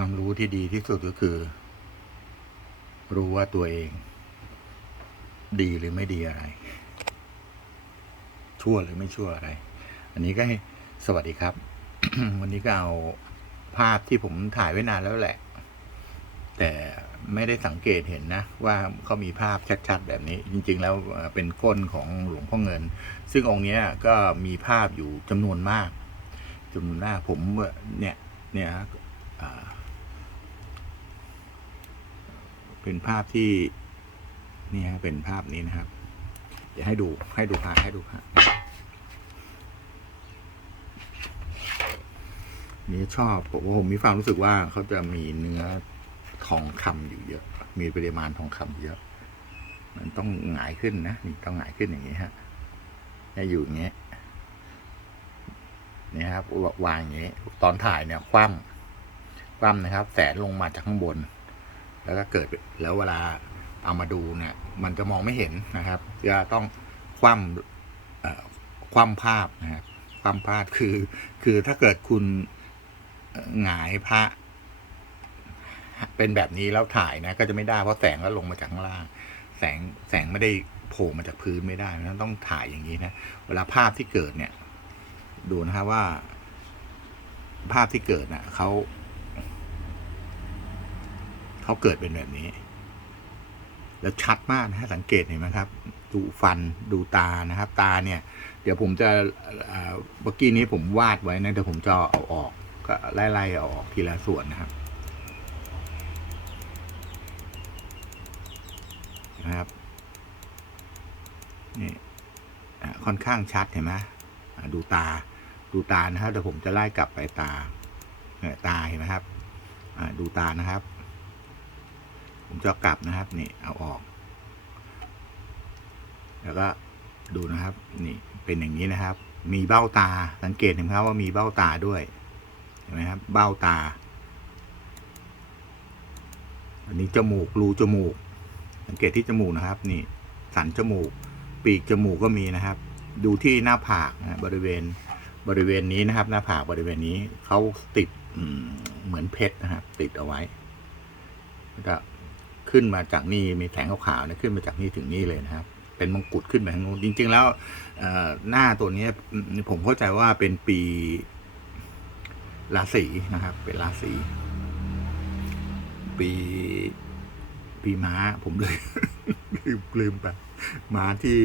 ความรู้ที่ดีที่สุดก็คือ รู้ว่าตัวเอง ดีหรือไม่ดีอะไร ชั่วหรือไม่ชั่วอะไร อันนี้ก็สวัสดีครับ วันนี้ก็เอาภาพที่ผมถ่ายไว้นานแล้วแหละ แต่ไม่ได้สังเกตเห็นนะ ว่าเขามีภาพชัดๆแบบนี้ จริง ๆ แล้วเป็นก้นของหลวงพ่อเงิน ซึ่งองค์นี้ก็มีภาพอยู่จำนวนมากจำนวนมากผมเนี่ยเนี่ยฮะอ่า เป็นภาพที่นี่ฮะเป็นภาพนี้นะครับ เดี๋ยวให้ดูให้ดูภาพให้ดูภาพนี่ชอบผมผมมีความรู้สึกว่าเขาจะมีเนื้อทองคำอยู่เยอะ มีปริมาณทองคำเยอะ มันต้องหงายขึ้นนะนี่ต้องหงายขึ้นอย่างนี้ฮะให้อยู่อย่างนี้นี่ครับวางอย่างนี้ ตอนถ่ายเนี่ยคว่ำคว่ำนะครับ แสนลงมาจากข้างบน แล้วก็เกิดแล้วเวลาเอามาดูเนี่ย มันจะมองไม่เห็นนะครับ จะต้องคว่ำคว่ำภาพนะครับคว่ำภาพคือ คือถ้าเกิดคุณหงายพระ เป็นแบบนี้แล้วถ่ายนะ ก็จะไม่ได้เพราะแสงก็ลงมาจากข้างล่าง แสงแสงไม่ได้โผล่มาจากพื้นไม่ได้นะต้องถ่ายอย่างนี้นะ เวลาภาพที่เกิดเนี่ย ดูนะครับว่าภาพที่เกิดน่ะเขา เขาเกิดเป็นแบบนี้ แล้วชัดมากนะฮะสังเกตเห็นไหมครับ ดูฟันดูตานะครับ ตาเนี่ย เดี๋ยวผมจะเมื่อกี้นี้ผมวาดไว้นะเดี๋ยวผมจะเอาออกก็ไล่ๆออกทีละส่วนนะครับนะครับนี่ค่อนข้างชัดเห็นไหมดูตาดูตานะครับเดี๋ยวผมจะไล่กลับไปตาตาเห็นไหมครับดูตานะครับ ผมจะกลับนะครับนี่เอาออก แล้วก็ดูนะครับ นี่เป็นอย่างนี้นะครับ มีเบ้าตาสังเกตเห็นไหมครับว่ามีเบ้าตาด้วยเห็นไหมครับ เบ้าตา อันนี้จมูกรูจมูก สังเกตที่จมูกนะครับ นี่ สันจมูก ปีกจมูกก็มีนะครับ ดูที่หน้าผากนะบริเวณบริเวณนี้นะครับ หน้าผากบริเวณนี้เขาติดเหมือนเพชรนะครับ ติดเอาไว้แล้วก็ ขึ้นมาจากนี่มีแสงขาวๆนะขึ้นมาจากนี่ถึงนี่เลยนะครับ เป็นมงกุฎขึ้นไปทางนู้นจริง ๆ แล้วหน้าตัวนี้ผมเข้าใจว่าเป็นปีราศีนะครับ เป็นราศีปีปีม้าผมเลยลืมลืมไปม้าที่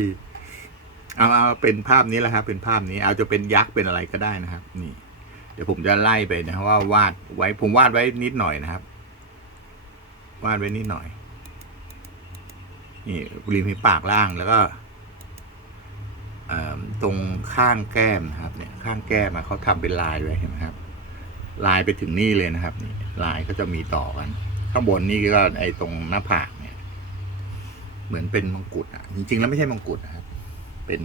เอาเอาเป็นภาพนี้แหละครับ เป็นภาพนี้ เอาจะเป็นยักษ์เป็นอะไรก็ได้นะครับ นี่ เดี๋ยวผมจะไล่ไปนะว่าวาดไว้ผมวาดไว้นิดหน่อยนะครับ วาดไว้นิดหน่อย นี่ริมฝีปากล่างแล้วก็ตรงข้างแก้มนะครับเนี่ยข้างแก้มเขาทำเป็นลายไว้เห็นไหมครับ ลายไปถึงนี่เลยนะครับนี่ลายก็จะมีต่อกัน ข้างบนนี่ก็ไอ้ตรงหน้าผากเนี่ย เหมือนเป็นมงกุฎอะจริง ๆ แล้วไม่ใช่มงกุฎนะครับ เป็น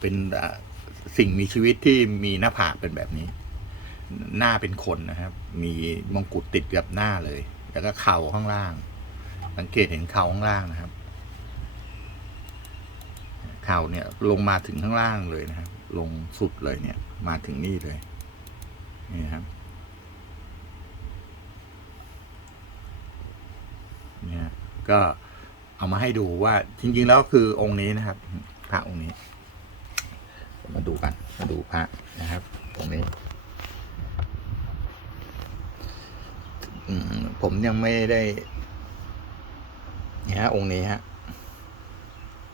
เป็นสิ่งมีชีวิตที่มีหน้าผากเป็นแบบนี้ หน้าเป็นคนนะครับ มีมงกุฎติดกับหน้าเลย แล้วก็เข่าข้างล่าง สังเกตเห็นเข่าข้างล่างนะครับ เข่าเนี่ยลงมาถึงข้างล่างเลยนะครับ ลงสุดเลยเนี่ย มาถึงนี่เลย นี่ครับเนี่ยก็เอามาให้ดูว่าจริงๆแล้วคือองค์นี้นะครับพระองค์นี้ มาดูกันมาดูพระนะครับ องค์นี้ อืม ผมยังไม่ได้เนี่ยฮะองค์นี้ฮะ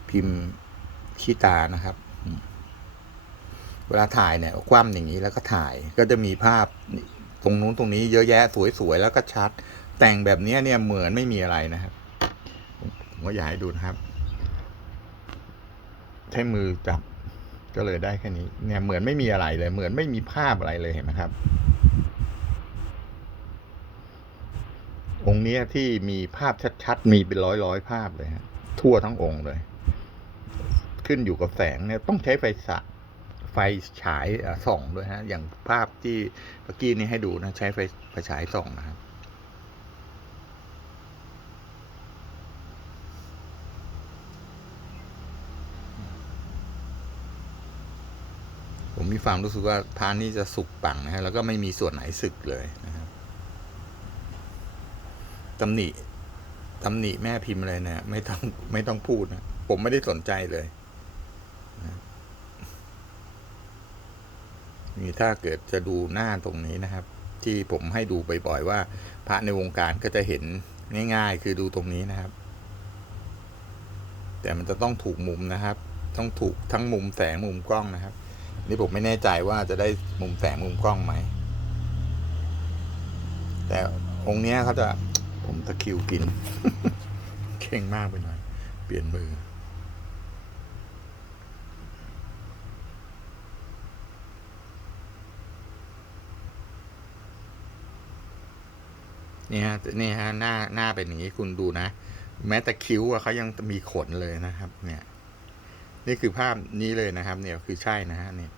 พิมพ์ขี้ตานะครับ เวลาถ่ายเนี่ยคว่ำอย่างนี้แล้วก็ถ่ายก็จะมีภาพตรงนู้นตรงนี้เยอะแยะสวยๆแล้วก็ชัด แต่งแบบนี้เนี่ยเหมือนไม่มีอะไรนะครับมผมก็อยากให้ดูนะครับ ใช้มือจับก็เลยได้แค่นี้ เนี่ยเหมือนไม่มีอะไรเลย เหมือนไม่มีภาพอะไรเลยเห็นไหมครับ องค์นี้ที่มีภาพชัดๆ มีเป็นร้อยร้อยๆภาพเลยฮะทั่วทั้งองค์เลย ขึ้นอยู่กับแสงเนี่ยต้องใช้ไฟสะไฟฉายส่องด้วยฮะ อย่างภาพที่เมื่อกี้นี้ให้ดูนะใช้ไฟไฟฉายส่องนะครับผมมีความรู้สึกว่าพานนี่จะสุกปังนะฮะแล้วก็ไม่มีส่วนไหนสึกเลยนะครับ ตำหนิตำหนิแม่พิมพ์อะไรเนี่ยไม่ต้องไม่ต้องพูดนะผมไม่ได้สนใจเลยนะนี่ถ้าเกิดจะดูหน้าตรงนี้นะครับ ที่ผมให้ดูบ่อยๆว่า พระในวงการก็จะเห็นง่ายๆ คือดูตรงนี้นะครับ แต่มันจะต้องถูกมุมนะครับ ต้องถูกทั้งมุมแสงมุมกล้องนะครับ นี่ผมไม่แน่ใจว่าจะได้มุมแสงมุมกล้องไหมแต่องค์นี้เขาจะ ผมตะคิวกิน เข่งมากไปหน่อย เปลี่ยนมือ นี่ฮะนี่ฮะหน้าหน้าเป็นอย่างนี้คุณดูนะ แม้แต่คิ้วอะเขายังมีขนเลยนะครับ เนี่ย นี่คือภาพนี้เลยนะครับ เนี่ยคือใช่นะฮะเนี่ย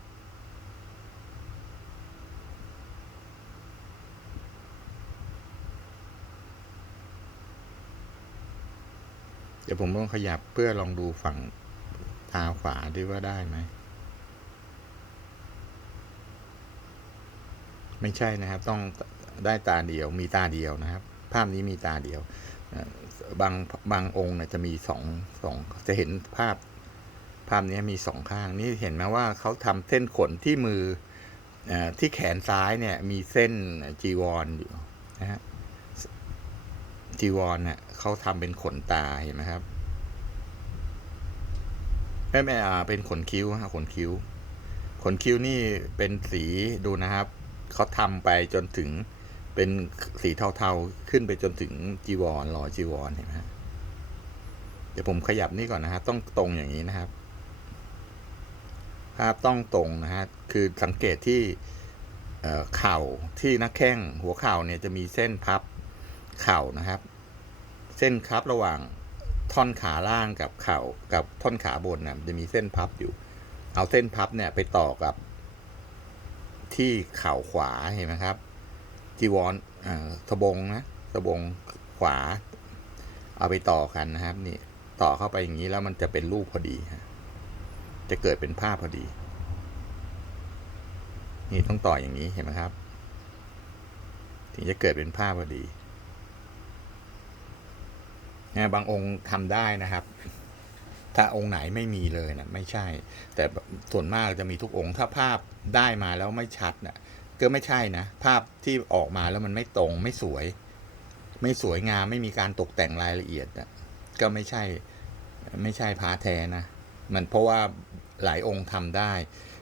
เดี๋ยวผมต้องขยับเพื่อลองดูฝั่งตาขวาดีว่าได้ไหม ไม่ใช่นะครับ ต้องได้ตาเดียว มีตาเดียวนะครับ ภาพนี้มีตาเดียว บางบางองค์เนี่ยจะมีสองสองจะเห็นภาพภาพนี้มีสองข้าง นี่เห็นไหมว่าเขาทำเส้นขนที่มืออที่แขนซ้ายเนี่ย มีเส้นจีวรอยู่นะฮะ จีวรเนี่ยเขาทำเป็นขนตาเห็นไหมครับไม่ไม่อ่าเป็นขนคิ้วฮะขนคิ้ว ขนคิ้วนี่เป็นสีดูนะครับเขาทำไปจนถึงเป็นสีเทาๆขึ้นไปจนถึงจีวรรอยจีวรเห็นไหมฮะเดี๋ยวผมขยับนี่ก่อนนะฮะต้องตรงอย่างนี้นะครับ ภาพต้องตรงนะฮะคือสังเกตที่เข่าที่นักแข้งหัวเข่าเนี่ยจะมีเส้นพับ เข่านะครับ เส้นครับระหว่างท่อนขาล่างกับเข่ากับท่อนขาบนนะจะมีเส้นพับอยู่ เอาเส้นพับเนี่ยไปต่อกับที่เข่าขวาเห็นไหมครับ จีวรสบงนะสบงขวา เอาไปต่อกันนะครับนี่ต่อเข้าไปอย่างนี้แล้วมันจะเป็นรูปพอดีฮะจะเกิดเป็นภาพพอดี นี่ต้องต่ออย่างนี้เห็นไหมครับ ถึงจะเกิดเป็นภาพพอดี นะบางองค์ทำได้นะครับ ถ้าองค์ไหนไม่มีเลยนะไม่ใช่ แต่ส่วนมากจะมีทุกองค์ ถ้าภาพได้มาแล้วไม่ชัดนะ่ะก็ไม่ใช่นะ ภาพที่ออกมาแล้วมันไม่ตรงไม่สวย ไม่สวยงามไม่มีการตกแต่งรายละเอียดนะก็ไม่ใช่ ไม่ใช่พระแท้นะ มันเพราะว่าหลายองค์ทำได้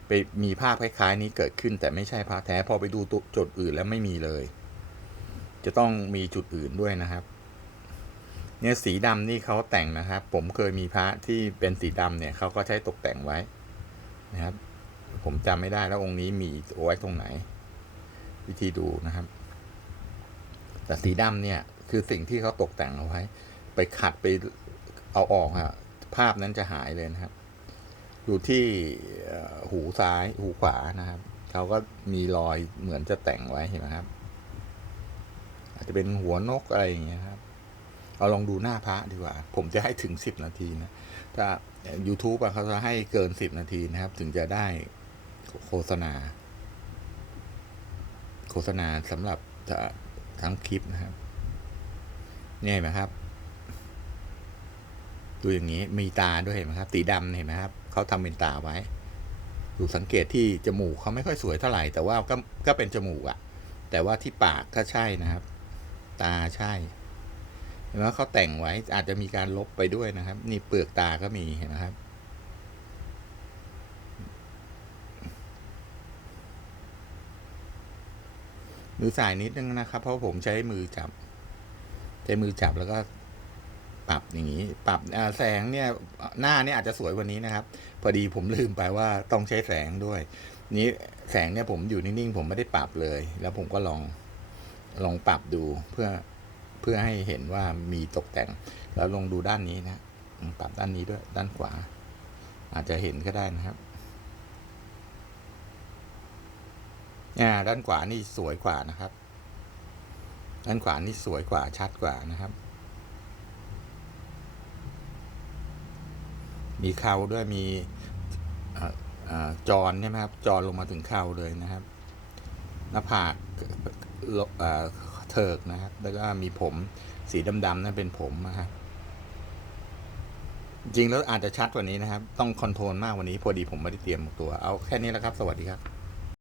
ไปมีภาพคล้ายๆ นี้เกิดขึ้น แต่ไม่ใช่พระแท้พอไปดูจุดอื่นแล้วไม่มีเลย จะต้องมีจุดอื่นด้วยนะครับ เนี่ยสีดำนี่เขาแต่งนะครับ ผมเคยมีพระที่เป็นสีดำเนี่ยเขาก็ใช้ตกแต่งไว้นะครับ ผมจำไม่ได้แล้วองค์นี้มีไว้ตรงไหน วิธีดูนะครับ แต่สีดำเนี่ย คือสิ่งที่เขาตกแต่งเอาไว้ ไปขัดไปเอาออกอะภาพนั้นจะหายเลยนะครับ อยู่ที่หูซ้ายหูขวานะครับเขาก็มีรอยเหมือนจะแต่งไว้เห็นไหมครับ อาจจะเป็นหัวนกอะไรอย่างเงี้ยครับ เอาลองดูหน้าพระดีกว่า ผมจะให้ถึงสิบนาทีนะ ถ้า YouTube อะเขาจะให้เกินสิบนาทีนะครับ ถึงจะได้โฆษณา โฆษณาสำหรับทั้งคลิปนะครับเนี่ยเห็นไหมครับ ดูอย่างนี้มีตาด้วยเห็นไหมครับ สีดำเห็นไหมครับเขาทำเป็นตาไว้ ดูสังเกตที่จมูกเขาไม่ค่อยสวยเท่าไหร่ แต่ว่าก็ก็เป็นจมูกอะแต่ว่าที่ปากก็ใช่นะครับ ตาใช่ ห็นไหมเขาแต่งไว้อาจจะมีการลบไปด้วยนะครับ นี่เปลือกตาก็มีเห็นไหมครับ มือสายนิดนึงนะครับ เพราะผมใช้มือจับ ใช้มือจับแล้วก็ปรับอย่างนี้ ปรับแสงเนี่ยหน้าเนี่ยอาจจะสวยกว่านี้นะครับ พอดีผมลืมไปว่าต้องใช้แสงด้วย นี้แสงเนี่ยผมอยู่นิ่งๆผมไม่ได้ปรับเลย แล้วผมก็ลองลองปรับดูเพื่อ เพื่อให้เห็นว่ามีตกแต่ง แล้วลงดูด้านนี้นะปรับด้านนี้ด้วยด้านขวา อาจจะเห็นก็ได้นะครับอ่าด้านขวานี่สวยกว่านะครับ ด้านขวานี่สวยกว่าชัดกว่านะครับ มีเข่าด้วยมีเอ่ออ่าจรใช่ไหมครับ จอรลงมาถึงเข่าเลยนะครับ หน้าผากล เถิกนะครับ แล้วก็มีผมสีดำๆนั่นเป็นผมนะครับจริงแล้วอาจจะชัดกว่านี้นะครับ ต้องคอนโทรลมากกว่านี้ พอดีผมไม่ได้เตรียมตัว เอาแค่นี้แล้วครับ สวัสดีครับ